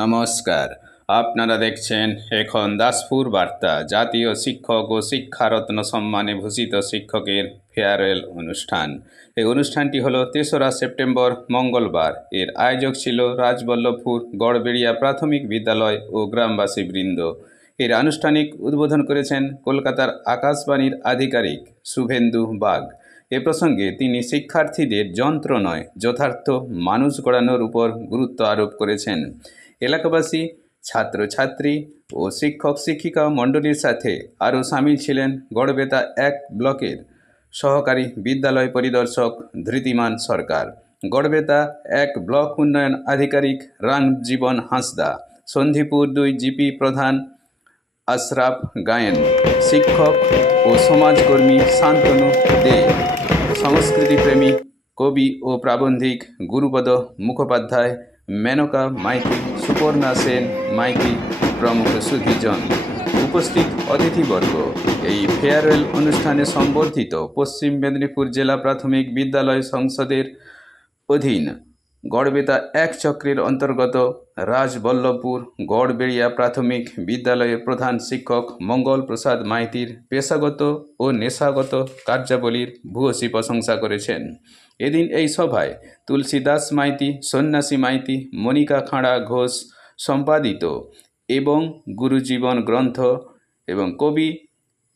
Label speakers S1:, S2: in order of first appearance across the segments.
S1: নমস্কার। আপনারা দেখছেন এখন দাসপুর বার্তা। জাতীয় শিক্ষক ও শিক্ষারত্ন সম্মানে ভূষিত শিক্ষকের ফেয়ারওয়েল অনুষ্ঠান। এই অনুষ্ঠানটি হলো তেসরা সেপ্টেম্বর, মঙ্গলবার। এর আয়োজক ছিল রাজবল্লভপুর, গড়বেড়িয়া প্রাথমিক বিদ্যালয় ও গ্রামবাসী বৃন্দ। এর আনুষ্ঠানিক উদ্বোধন করেছেন কলকাতার আকাশবাণীর আধিকারিক শুভেন্দু বাগ। এ প্রসঙ্গে তিনি শিক্ষার্থীদের যন্ত্র নয় যথার্থ মানুষ গড়ানোর উপর গুরুত্ব আরোপ করেছেন। এলাকাবাসী, ছাত্রছাত্রী ও শিক্ষক, শিক্ষিকা মণ্ডলীর সাথে আরও সামিল ছিলেন গড়বেতা এক ব্লকের সহকারী বিদ্যালয় পরিদর্শক ধৃতিমান সরকার। গড়বেতা এক ব্লক উন্নয়ন আধিকারিক রামজীবন হাঁসদা, সন্ধিপুর দুই জিপি প্রধান আশরাফ গায়েন, শিক্ষক ও সমাজকর্মী শান্তনু দে, সংস্কৃতিপ্রেমী কবি ও প্রাবন্ধিক গুরুপদ মুখোপাধ্যায়, মেনকা মাইতি সুপর্ণা সেন, মাইকি, প্রমুখ সুধীজন। উপস্থিত অতিথিবর্গ। এই ফেয়ারওয়েল অনুষ্ঠানে সম্বর্ধিত পশ্চিম মেদিনীপুর জেলা প্রাথমিক বিদ্যালয় সংসদের অধীন। গড়বেতা এক চক্রের অন্তর্গত রাজবল্লভপুর গড়বেড়িয়া প্রাথমিক বিদ্যালয়ের প্রধান শিক্ষক মঙ্গল প্রসাদ মাইতির পেশাগত ও নেশাগত কার্যাবলীর ভূয়সী প্রশংসা করেছেন। এদিন এই সভায় তুলসী দাস মাইতি, সন্ন্যাসী মাইতি, মনিকা খাঁড়া ঘোষ সম্পাদিত এবং গুরুজীবন গ্রন্থ এবং কবি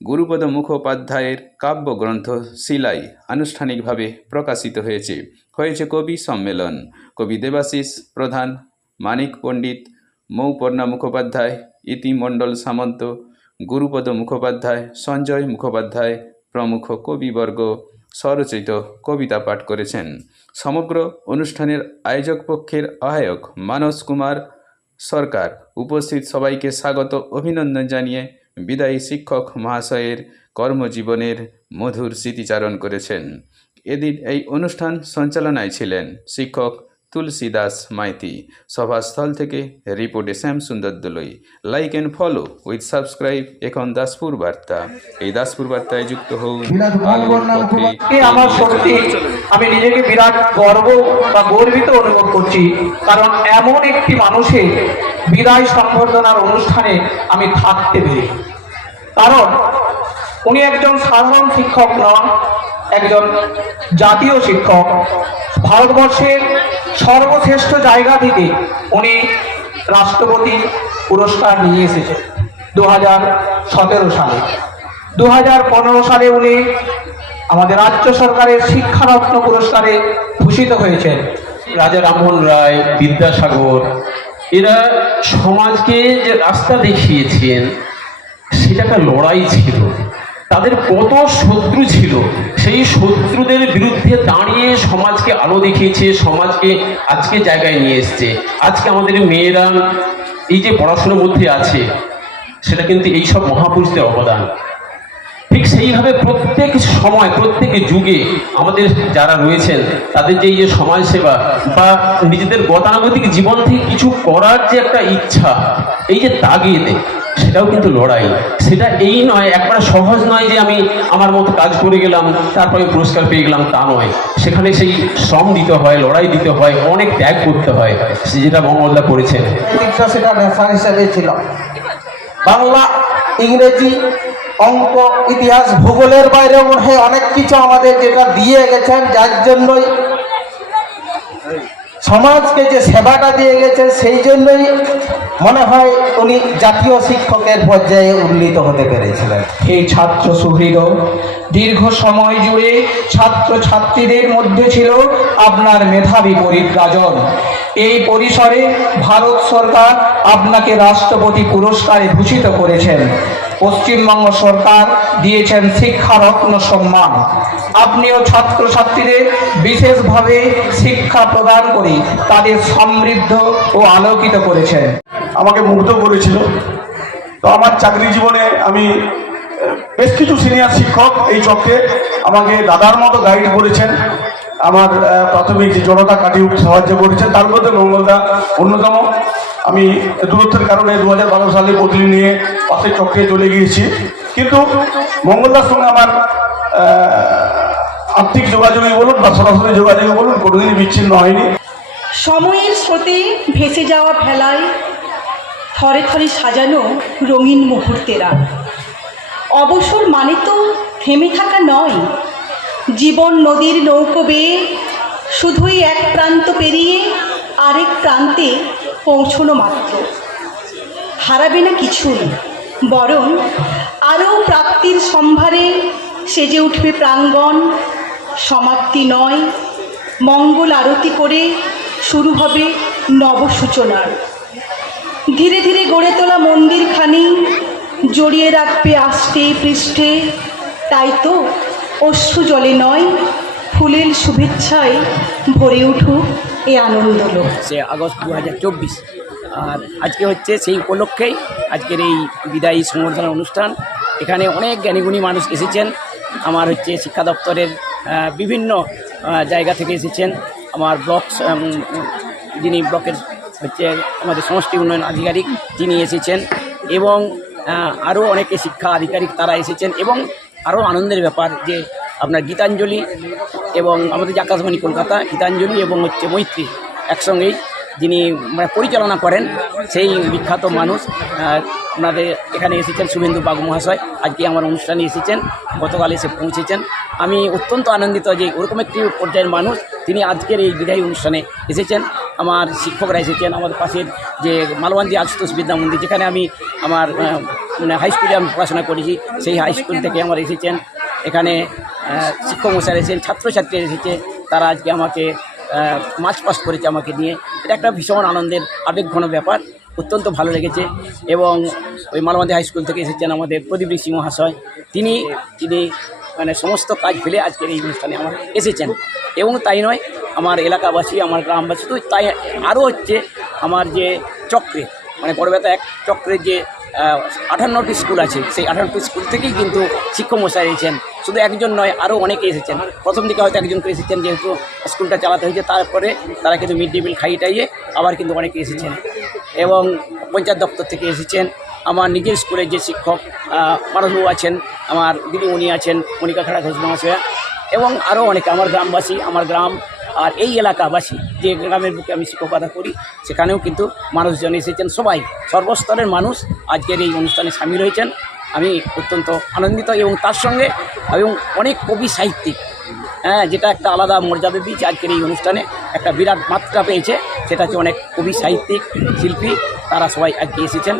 S1: গুরুপদ মুখোপাধ্যায়ের কাব্যগ্রন্থ শিলাই আনুষ্ঠানিকভাবে প্রকাশিত হয়েছে। হয়েছে কবি সম্মেলন। কবি দেবাশিস প্রধান, মানিক পণ্ডিত, মৌপর্ণা মুখোপাধ্যায়, ইতিমণ্ডল সামন্ত, গুরুপদ মুখোপাধ্যায়, সঞ্জয় মুখোপাধ্যায় প্রমুখ কবিবর্গ স্বরচিত কবিতা পাঠ করেছেন। সমগ্র অনুষ্ঠানের আয়োজক পক্ষের আহ্বায়ক মানস কুমার সরকার। উপস্থিত সবাইকে স্বাগত, অভিনন্দন জানিয়ে বিদায়ী শিক্ষক মহাশয়ের কর্মজীবনের মধুর স্মৃতিচারণ করেছেন। এদিন এই অনুষ্ঠান সঞ্চালনায় ছিলেন শিক্ষক তুলসী দাস মাইতি। সভাস্থল থেকে রিপোর্টে Shyam Sundar Doloi. Like and follow with subscribe এখন দাসপুর বার্তা। এই দাসপুর বার্তায় যুক্ত
S2: আমার সত্যি আমি নিজেকে বিরাট গর্ব বা গর্বিত অনুভব করছি। কারণ এমন একটি মানুষের বিদায় সম্বর্ধনার অনুষ্ঠানে আমি থাকতে পেরে কারণ উনি একজন সাধারণ শিক্ষক নন একজন জাতীয় শিক্ষক। ভারতবর্ষের সর্বশ্রেষ্ঠ জায়গা থেকে উনি রাষ্ট্রপতি পুরস্কার নিয়ে এসেছেন দু হাজার সতেরো সালে। দু হাজার পনেরো সালে উনি আমাদের রাজ্য সরকারের শিক্ষারত্ন পুরস্কারে ভূষিত হয়েছেন।
S3: রাজা রামমোহন রায়, বিদ্যাসাগর, এরা সমাজকে যে রাস্তা দেখিয়েছেন সেটা একটা লড়াই ছিল, তাদের কত শত্রু ছিল, সেই শত্রুদের বিরুদ্ধে দাঁড়িয়ে সমাজকে আলো দেখিয়েছে, সমাজকে আজকে জায়গায় নিয়ে এসছে। আজকে আমাদের মেয়েরা এই যে পড়াশোনার মধ্যে আছে, সেটা কিন্তু এইসব মহাপুরুষদের অবদান। ঠিক সেইভাবে প্রত্যেক সময়, প্রত্যেক যুগে আমাদের যারা রয়েছেন, তাদের যে এই যে সমাজসেবা বা নিজেদের গতানুগতিক জীবন থেকে কিছু করার যে একটা ইচ্ছা, এই যে তাগিদ সেটাও কিন্তু লড়াই। সেটা এই নয়, একবারে সহজ নয় যে আমি আমার মতো কাজ করে গেলাম, তারপরে পুরস্কার পেয়ে গেলাম, তা নয়। সেখানে সেই শ্রম দিতে হয়, লড়াই দিতে হয়, অনেক ত্যাগ করতে হয়। যেটা মঙ্গলদা করেছেন।
S4: সেটা নেশা হিসেবে ছিল। বাংলা, ইংরেজি, অঙ্ক, ইতিহাস, ভূগোলের বাইরে মনে হয় অনেক কিছু আমাদের যেটা দিয়ে গেছেন, যার জন্যই সমাজকে যে সেবাটা দিয়ে গেছেন, সেই জন্যই মনে হয় উনি জাতীয় শিক্ষকের পর্যায়ে উন্নীত হতে পেরেছিলেন।
S2: এই ছাত্র সুহৃদ, দীর্ঘ সময় জুড়ে ছাত্র ছাত্রীদের মধ্যে ছিল আপনার মেধাবী পরিব্রাজন। এই পরিসরে ভারত সরকার আপনাকে রাষ্ট্রপতি পুরস্কারে ভূষিত করেছেন। পশ্চিমবঙ্গ সরকার দিয়েছেন শিক্ষারত্ন সম্মান। আপনিও ছাত্রছাত্রীদের বিশেষভাবে শিক্ষা প্রদান করে তাদের সমৃদ্ধ ও আলোকিত করেছেন।
S5: আমাকে মুগ্ধ করেছিল। তো আমার চাকরি জীবনে আমি বেশ কিছু সিনিয়র শিক্ষক এই চক্রে আমাকে দাদার মতো গাইড করেছেন। আমার প্রাথমিক যে জড়তা কাটিয়ে উঠতে সাহায্য করেছেন, তার মধ্যে মঙ্গলদা অন্যতম। আমি দূরত্বের কারণে দু হাজার বারো সালে বদলি নিয়ে পাশের চক্রে চলে গিয়েছি। কিন্তু মঙ্গলদার সঙ্গে আমার আর্থিক যোগাযোগে বলুন বা সরাসরি যোগাযোগে বলুন, কোনোদিনই বিচ্ছিন্ন হয়নি।
S6: সময়ের স্রোতে ভেসে যাওয়া ভেলায় থরে থরে সাজানো রঙিন মুহূর্তেরা। অবসর মানে তো থেমে থাকা নয়। জীবন নদীর নৌকো বেয়ে শুধুই এক প্রান্ত পেরিয়ে আরেক প্রান্তে পৌঁছনো মাত্র। হারাবে না কিছুই, বরং আরও প্রাপ্তির সম্ভারে সেজে উঠবে প্রাঙ্গণ, সমাপ্তি নয়। মঙ্গল আরতি করে শুরু হবে নবসূচনার। ধীরে ধীরে গড়ে তোলা মন্দিরখানি জড়িয়ে রাখবে আষ্টে পৃষ্ঠে। তাই তো অশ্রু জলে নয়, ফুলের শুভেচ্ছায় ভরে উঠুক এ আনন্দলোক।
S7: সে আগস্ট দু হাজার চব্বিশ। আর আজকে হচ্ছে সেই উপলক্ষেই আজকের এই বিদায়ী সংবর্ধনা অনুষ্ঠান। এখানে অনেক জ্ঞানীগুণী মানুষ এসেছেন। আমার হচ্ছে শিক্ষা দপ্তরের বিভিন্ন জায়গা থেকে এসেছেন। আমার ব্লক যিনি ব্লকের হচ্ছে আমাদের সমষ্টি উন্নয়ন আধিকারিক তিনি এসেছেন এবং আরও অনেকে শিক্ষা আধিকারিক তারা এসেছেন এবং আরও আনন্দের ব্যাপার যে আপনার গীতাঞ্জলি এবং আমাদের যে আকাশবাণী কলকাতা, গীতাঞ্জলি এবং হচ্ছে মৈত্রী একসঙ্গেই যিনি মানে পরিচালনা করেন, সেই বিখ্যাত মানুষ আপনাদের এখানে এসেছেন শুভেন্দু বাবু মহাশয়। আজকে আমার অনুষ্ঠানে এসেছেন, গতকাল এসে পৌঁছেছেন। আমি অত্যন্ত আনন্দিত যে ওরকম একটি পর্যায়ের মানুষ তিনি আজকের এই বিদায়ী অনুষ্ঠানে এসেছেন। আমার শিক্ষকরা এসেছেন আমাদের পাশের যে মালবান্দি আশুতোষ বিদ্যা মন্দির, যেখানে আমি আমার মানে হাই স্কুলে আমি পড়াশোনা করেছি, সেই হাই স্কুল থেকে আমার এসেছেন। এখানে শিক্ষক মশাই এসেছেন, ছাত্রছাত্রী এসেছে, তারা আজকে আমাকে মার্চ পাস করেছে আমাকে নিয়ে। এটা একটা ভীষণ আনন্দের, আবেগঘন ব্যাপার, অত্যন্ত ভালো লেগেছে। এবং ওই মালবান্দি হাই স্কুল থেকে এসেছেন আমাদের প্রদীপ ঋষি মহাশয়। তিনি তিনি মানে সমস্ত কাজ ফেলে আজকের এই অনুষ্ঠানে আমার এসেছেন। এবং তাই নয়, আমার এলাকাবাসী, আমার গ্রামবাসী, তো তাই আরও হচ্ছে আমার যে চক্রে মানে বড়বেতা এক চক্রের যে আঠান্নটি স্কুল আছে, সেই আঠান্নটি স্কুল থেকেই কিন্তু শিক্ষক মশাই এসেছেন। শুধু একজন নয়, আরও অনেকে এসেছেন। প্রথম দিকে হয়তো একজন করে এসেছেন, যেহেতু স্কুলটা চালাতে হয়েছে, তারপরে তারা কিন্তু মিড ডে মিল খাইয়ে আবার কিন্তু অনেকে এসেছেন। এবং পঞ্চায়েত দপ্তর থেকে এসেছেন আমার নিজের স্কুলে যে শিক্ষক মানসবাবু আছেন, আমার দিদিমণি আছেন, মনিকা খাড়া ঘোষ মহাশয়া, এবং আরও অনেকে আমার গ্রামবাসী, আমার গ্রাম আর এই এলাকাবাসী, যে গ্রামের বুকে আমি শিক্ষকতা করি, সেখানেও কিন্তু মানুষজন এসেছেন। সবাই সর্বস্তরের মানুষ আজকের এই অনুষ্ঠানে সামিল হয়েছেন। আমি অত্যন্ত আনন্দিত এবং তার সঙ্গে এবং অনেক কবি সাহিত্যিক হ্যাঁ যেটা একটা আলাদা মর্যাদা দিয়েছে আজকের এই অনুষ্ঠানে। একটা বিরাট মাত্রা পেয়েছে, সেটা হচ্ছে অনেক কবি সাহিত্যিক, শিল্পী, তারা সবাই আজকে এসেছেন।